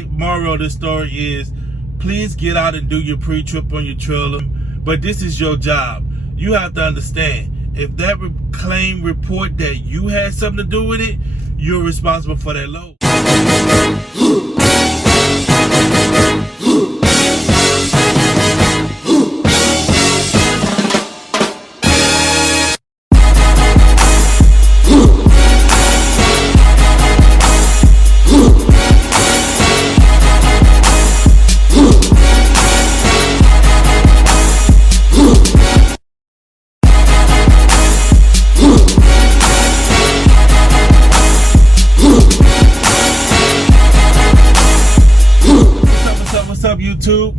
Moral of the story is, please get out and do your pre-trip on your trailer. But this is your job. You have to understand, if that claim report that you had something to do with it, you're responsible for that load. What's up, YouTube?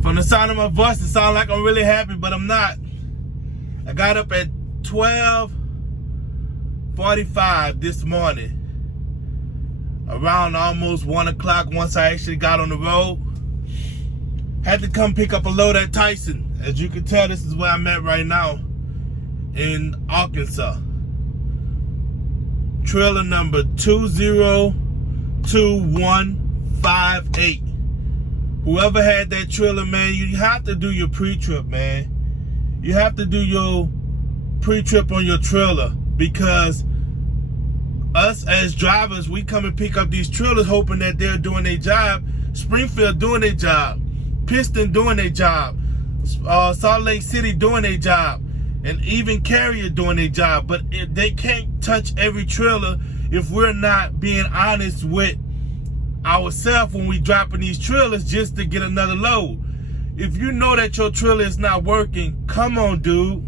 From the sound of my voice, it sounds like I'm really happy, but I'm not. I got up at 12:45 this morning, around almost 1 o'clock. Once I actually got on the road, had to come pick up a load at Tyson. As you can tell, this is where I'm at right now in Arkansas. Trailer number 202158. Whoever had that trailer, man, you have to do your pre-trip, man. You have to do your pre-trip on your trailer, because us as drivers, we come and pick up these trailers hoping that they're doing their job. Springfield doing their job, Piston doing their job, Salt Lake City doing their job, and even Carrier doing their job. But they can't touch every trailer if we're not being honest with ourselves when we dropping these trailers just to get another load. If you know that your trailer is not working, come on, dude.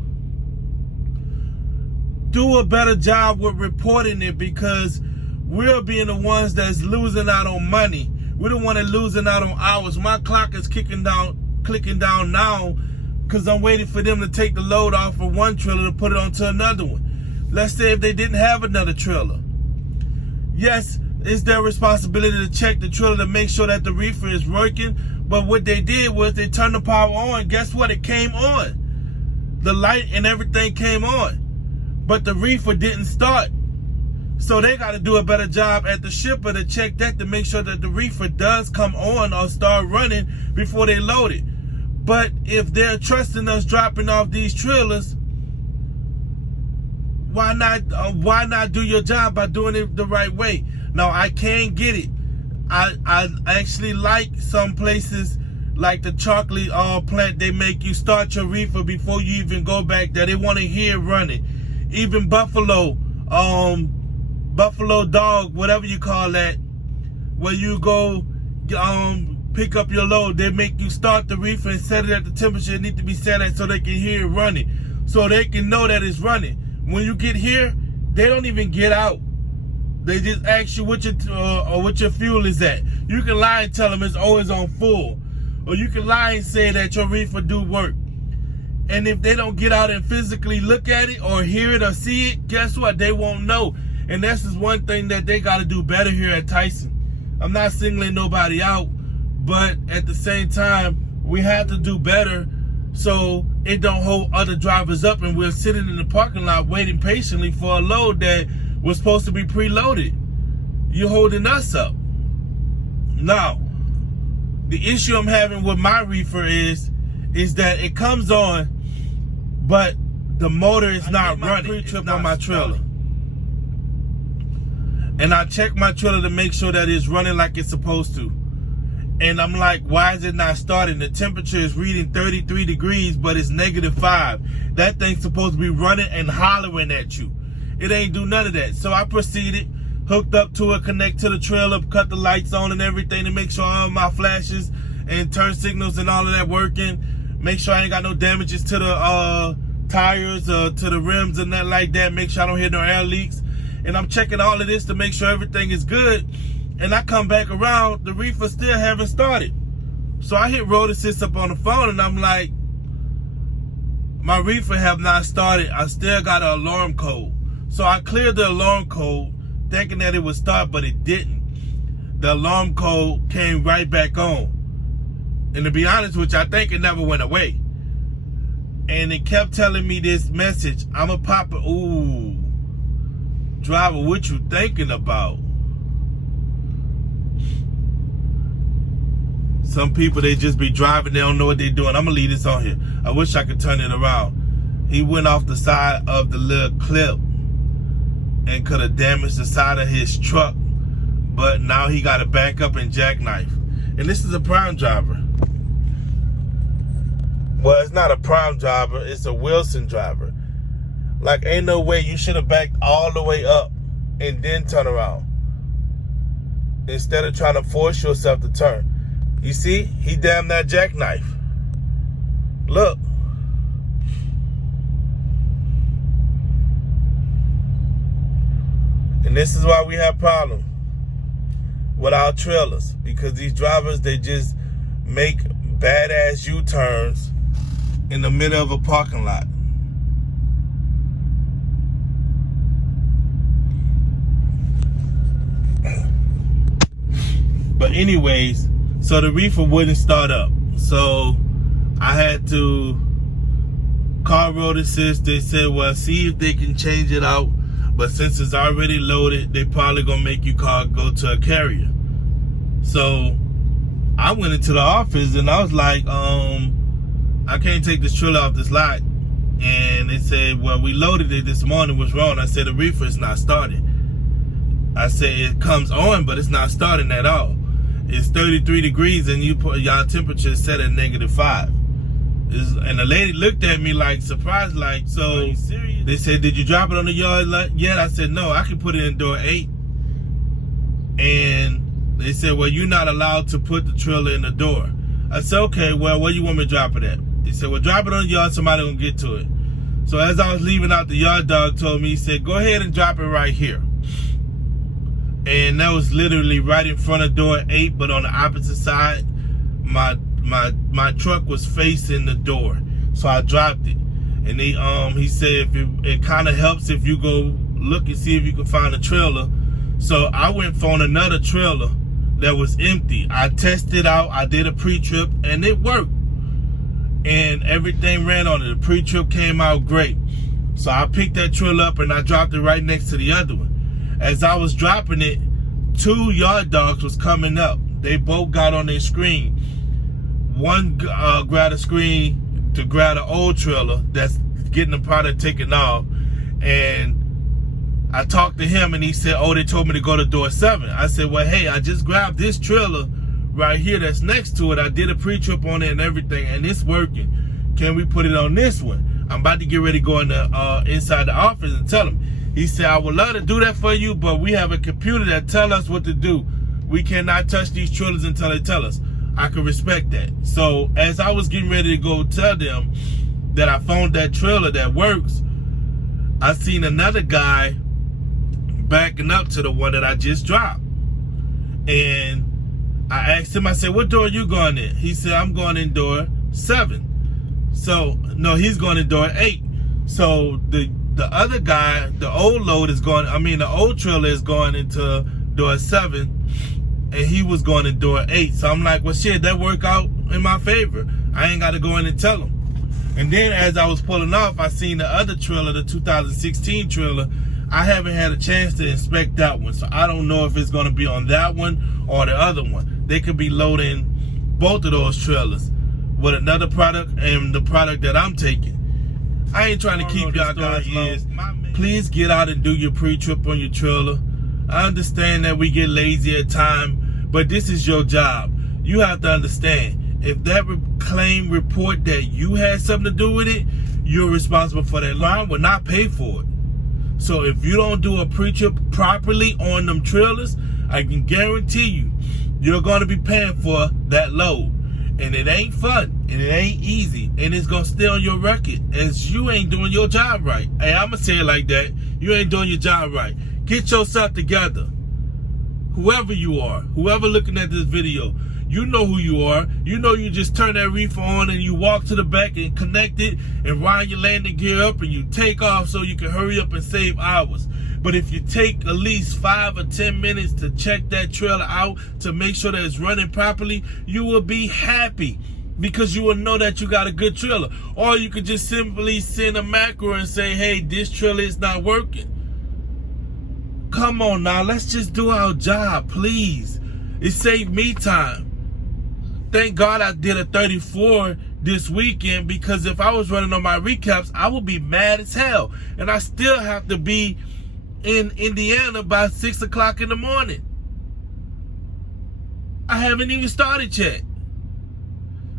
Do a better job with reporting it, because we're being the ones that's losing out on money. We're the one that's losing out on hours. My clock is clicking down now, because I'm waiting for them to take the load off of one trailer to put it onto another one. Let's say if they didn't have another trailer. Yes, it's their responsibility to check the trailer to make sure that the reefer is working. But what they did was they turned the power on. Guess what? It came on. The light and everything came on. But the reefer didn't start. So they got to do a better job at the shipper to check that, to make sure that the reefer does come on or start running before they load it. But if they're trusting us dropping off these trailers, why not do your job by doing it the right way? Now, I can get it. I actually like some places like the chocolate plant. They make you start your reefer before you even go back there. They want to hear it running. Even Buffalo Dog, whatever you call that, where you go pick up your load, they make you start the reefer and set it at the temperature it needs to be set at, so they can hear it running, so they can know that it's running. When you get here, they don't even get out. They just ask you what your fuel is at. You can lie and tell them it's always on full, or you can lie and say that your reefer do work. And if they don't get out and physically look at it or hear it or see it, guess what? They won't know. And this is one thing that they got to do better here at Tyson. I'm not singling nobody out, but at the same time, we have to do better so it don't hold other drivers up and we're sitting in the parking lot waiting patiently for a load that was supposed to be preloaded. You're holding us up. Now, the issue I'm having with my reefer is that it comes on, but the motor is not running. Pre-trip on my trailer. And I check my trailer to make sure that it's running like it's supposed to. And I'm like, why is it not starting? The temperature is reading 33 degrees, but it's -5. That thing's supposed to be running and hollering at you. It ain't do none of that. So I proceeded, hooked up to it, connect to the trailer, cut the lights on and everything to make sure all my flashes and turn signals and all of that working. Make sure I ain't got no damages to the tires or to the rims and nothing like that. Make sure I don't hit no air leaks. And I'm checking all of this to make sure everything is good. And I come back around, the reefer still haven't started. So I hit road assist up on the phone and I'm like, my reefer have not started. I still got an alarm code. So I cleared the alarm code thinking that it would start, but it didn't. The alarm code came right back on. And to be honest with you, I think it never went away. And it kept telling me this message, I'm a papa. Ooh, driver, what you thinking about? Some people, they just be driving, they don't know what they're doing. I'm gonna leave this on here. I wish I could turn it around. He went off the side of the little clip and could have damaged the side of his truck, but now he got to back up and jackknife. And this is a prime driver. Well, it's not a prime driver, it's a Wilson driver. Like, ain't no way you should have backed all the way up and then turn around, instead of trying to force yourself to turn. You see, he damn that jackknife. Look. And this is why we have problems with our trailers, because these drivers, they just make badass U-turns in the middle of a parking lot. But anyways, so the reefer wouldn't start up. So I had to call Road Assist. They said, well, see if they can change it out. But since it's already loaded, they probably gonna make you go to a carrier. So I went into the office and I was like, I can't take this trailer off this lot. And they said, well, we loaded it this morning. What's wrong? I said, the reefer is not starting. I said, it comes on, but it's not starting at all. It's 33 degrees and you put y'all temperature is set at -5. And the lady looked at me like surprised, like, so they said, did you drop it on the yard yet? I said, no, I can put it in door 8. And they said, well, you're not allowed to put the trailer in the door. I said, okay, well, where you want me to drop it at? They said, well, drop it on the yard, somebody gonna get to it. So as I was leaving out, the yard dog told me, he said, go ahead and drop it right here. And that was literally right in front of door 8, but on the opposite side. My truck was facing the door, so I dropped it. And he said it kind of helps if you go look and see if you can find a trailer. So I went for another trailer that was empty. I tested out, I did a pre-trip, and it worked. And everything ran on it. The pre-trip came out great. So I picked that trailer up and I dropped it right next to the other one. As I was dropping it, 2 yard dogs was coming up. They both got on their screen. One grabbed a screen to grab an old trailer that's getting the product taken off. And I talked to him and he said, oh, they told me to go to door 7. I said, well, hey, I just grabbed this trailer right here that's next to it. I did a pre-trip on it and everything, and it's working. Can we put it on this one? I'm about to get ready to go in the, inside the office and tell him. He said, I would love to do that for you, but we have a computer that tell us what to do. We cannot touch these trailers until they tell us. I can respect that. So as I was getting ready to go tell them that I found that trailer that works, I seen another guy backing up to the one that I just dropped. And I asked him, I said, what door are you going in? He said, I'm going in door 7. So, no, he's going in door 8. So the other guy, the old load is going, the old trailer is going into door 7. And he was going in door 8. So I'm like, well, shit, that worked out in my favor. I ain't got to go in and tell him. And then as I was pulling off, I seen the other trailer, the 2016 trailer. I haven't had a chance to inspect that one. So I don't know if it's going to be on that one or the other one. They could be loading both of those trailers with another product and the product that I'm taking. I ain't trying to keep y'all guys ears. Please get out and do your pre-trip on your trailer. I understand that we get lazy at times, but this is your job. You have to understand, if that claim report that you had something to do with it, you're responsible for that. Line will not pay for it. So if you don't do a pre-trip properly on them trailers, I can guarantee you, you're going to be paying for that load. And it ain't fun, and it ain't easy, and it's going to stay on your record as you ain't doing your job right. Hey, I'm going to say it like that. You ain't doing your job right. Get yourself together. Whoever you are, whoever looking at this video, you know who you are. You know you just turn that reefer on and you walk to the back and connect it and wind your landing gear up and you take off so you can hurry up and save hours. But if you take at least 5 or 10 minutes to check that trailer out to make sure that it's running properly, you will be happy because you will know that you got a good trailer. Or you could just simply send a macro and say, hey, this trailer is not working. Come on now, let's just do our job, please. It saved me time. thank God I did a 34 this weekend, because if I was running on my recaps, I would be mad as hell. And I still have to be in Indiana by 6 o'clock in the morning. I haven't even started yet.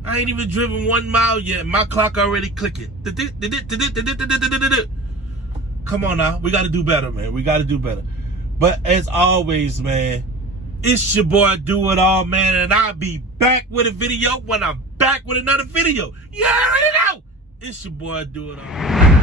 I ain't even driven 1 mile yet. My clock already clicking. Come on now. We got to do better, man. We got to do better. But as always, man, it's your boy Do It All, man. And I'll be back with a video when I'm back with another video. You already know. It's your boy Do It All.